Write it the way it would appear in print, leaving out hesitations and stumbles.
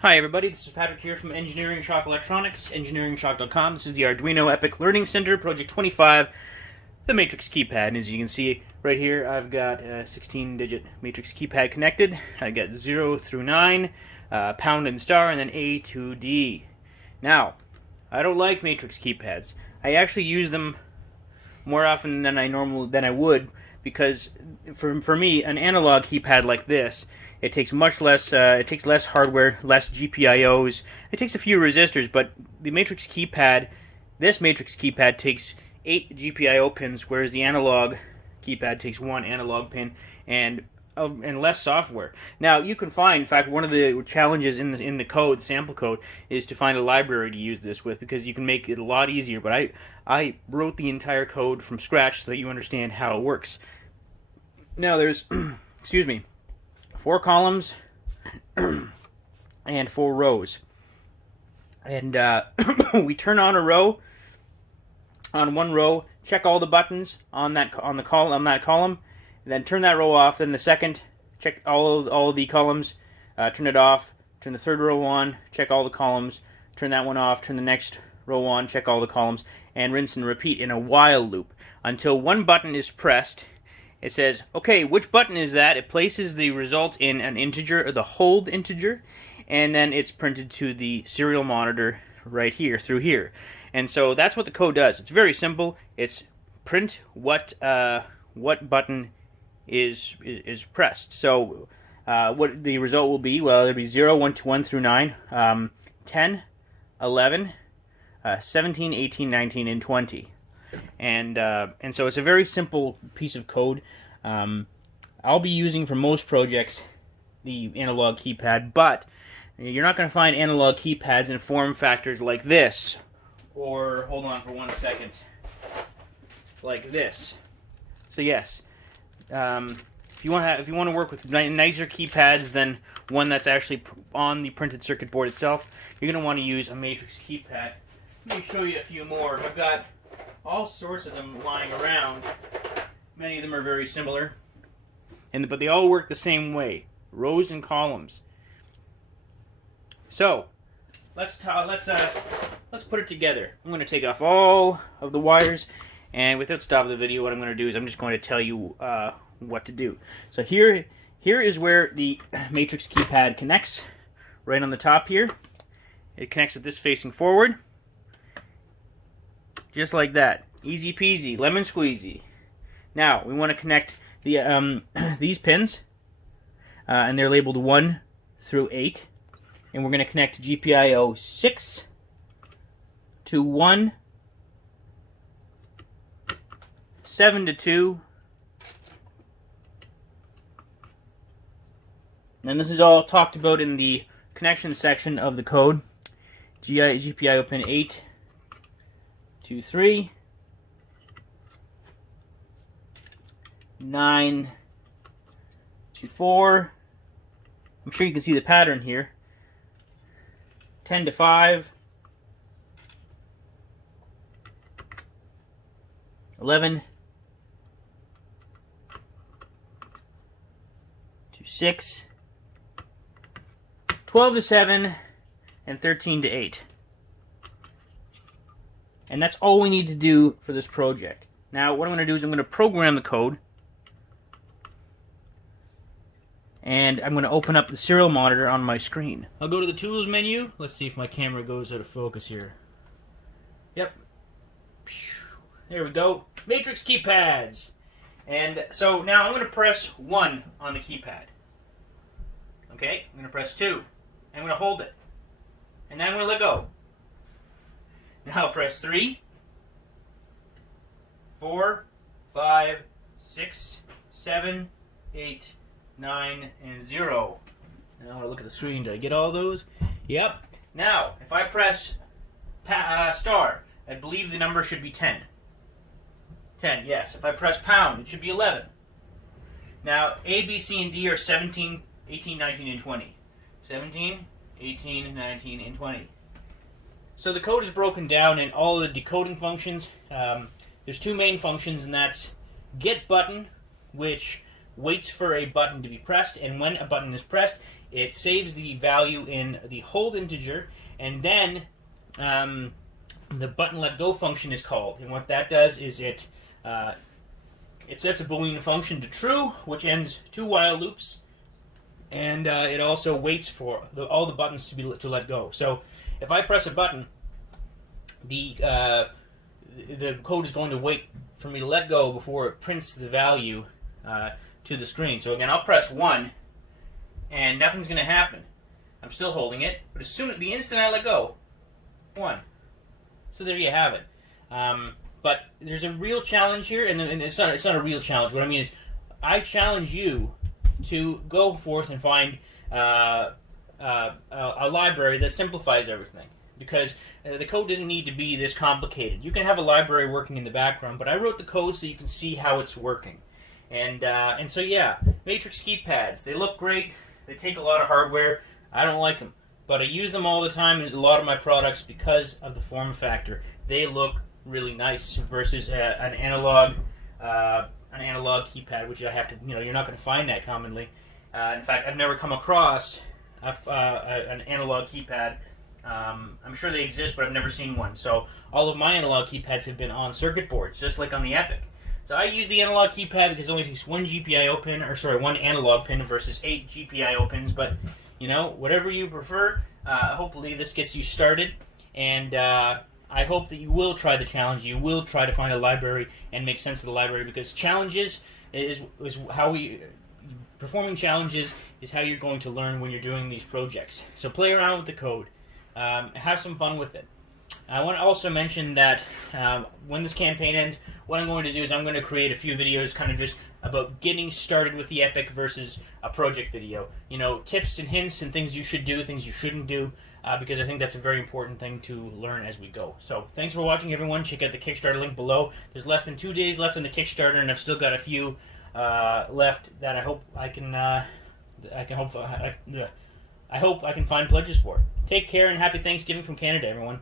Hi everybody, this is Patrick here from Engineering Shock Electronics, engineeringshock.com. This is the Arduino Epoch Learning Center, Project 25, the Matrix keypad. And as you can see right here, I've got a 16-digit Matrix keypad connected. I got 0 through 9, pound and star, and then A to D. Now, I don't like Matrix keypads. I actually use them more often than I would, because for me, an analog keypad like this, it takes much less. It takes less hardware, less GPIOs. It takes a few resistors, but the Matrix keypad, this Matrix keypad takes 8 GPIO pins, whereas the analog keypad takes 1 analog pin and less software. Now you can find, in fact, one of the challenges in the code, sample code, is to find a library to use this with, because you can make it a lot easier. But I wrote the entire code from scratch so that you understand how it works. Now there's, excuse me, 4 columns and 4 rows, and we turn on a row. On one row, check all the buttons on that column, and then turn that row off. Then the second, check all of the columns, turn it off. Turn the third row on, check all the columns, turn that one off. Turn the next row on, check all the columns, and rinse and repeat in a while loop until one button is pressed. It says, okay, which button is that? It places the result in an integer, or the hold integer, and then it's printed to the serial monitor right here, through here. And so that's what the code does. It's very simple. It's print what button is pressed. So what the result will be, well, it'll be 0, 1 through 9, 10, 11, 17, 18, 19, and 20. And so it's a very simple piece of code. I'll be using for most projects the analog keypad, but you're not going to find analog keypads in form factors like this, or, hold on for 1 second, like this. So yes, if you want to work with nicer keypads than one that's actually on the printed circuit board itself, you're going to want to use a Matrix keypad. Let me show you a few more. I've got all sorts of them lying around. Many of them are very similar, but they all work the same way: rows and columns. So let's put it together. I'm going to take off all of the wires, and without stopping the video, what I'm going to do is I'm just going to tell you what to do. So here is where the Matrix keypad connects. Right on the top here, it connects with this facing forward. Just like that. Easy peasy, lemon squeezy. Now, we want to connect the these pins, and they're labeled 1 through 8. And we're going to connect GPIO 6 to 1, 7 to 2. And this is all talked about in the connection section of the code. GPIO pin 8 to 3, 9 to 4. I'm sure you can see the pattern here. 10 to 5, 11 to 6, 12 to 7, and 13 to 8. And that's all we need to do for this project. Now, what I'm going to do is I'm going to program the code, and I'm going to open up the serial monitor on my screen. I'll go to the Tools menu. Let's see if my camera goes out of focus here. Yep. There we go. Matrix keypads. And so now I'm going to press 1 on the keypad. Okay, I'm going to press 2. I'm going to hold it. And then I'm going to let go. Now I'll press 3, 4, 5, 6, 7, 8, 9, and 0. Now I want to look at the screen. Did I get all those? Yep. Now, if I press star, I believe the number should be 10. 10, yes. If I press pound, it should be 11. Now, A, B, C, and D are 17, 18, 19, and 20. 17, 18, 19, and 20. So the code is broken down in all the decoding functions. There's 2 main functions, and that's get button, which waits for a button to be pressed, and when a button is pressed, it saves the value in the hold integer, and then the button let go function is called. And what that does is it sets a Boolean function to true, which ends 2 while loops, and it also waits for all the buttons to let go. So if I press a button, the code is going to wait for me to let go before it prints the value to the screen. So again, I'll press 1, and nothing's going to happen. I'm still holding it, but the instant I let go, 1. So there you have it. But there's a real challenge here, and it's not a real challenge. What I mean is, I challenge you to go forth and find a library that simplifies everything. Because the code doesn't need to be this complicated. You can have a library working in the background, but I wrote the code so you can see how it's working. And so yeah, Matrix keypads, they look great. They take a lot of hardware. I don't like them, but I use them all the time in a lot of my products because of the form factor. They look really nice versus an analog keypad, which I have to, you're not going to find that commonly. In fact, I've never come across an analog keypad. I'm sure they exist, but I've never seen one. So all of my analog keypads have been on circuit boards, just like on the Epoch. So I use the analog keypad because it only takes one one analog pin versus 8 GPIO pins. But whatever you prefer, hopefully this gets you started, and I hope that you will try the challenge. You will try to find a library and make sense of the library, because challenges is how performing challenges is how you're going to learn when you're doing these projects. So play around with the code. Have some fun with it. I want to also mention that when this campaign ends, what I'm going to do is I'm going to create a few videos kind of just about getting started with the Epoch versus a project video. Tips and hints and things you should do, things you shouldn't do, because I think that's a very important thing to learn as we go. So thanks for watching, everyone. Check out the Kickstarter link below. There's less than 2 days left on the Kickstarter, and I've still got a few left that I hope I can find pledges for. Take care, and happy Thanksgiving from Canada, everyone.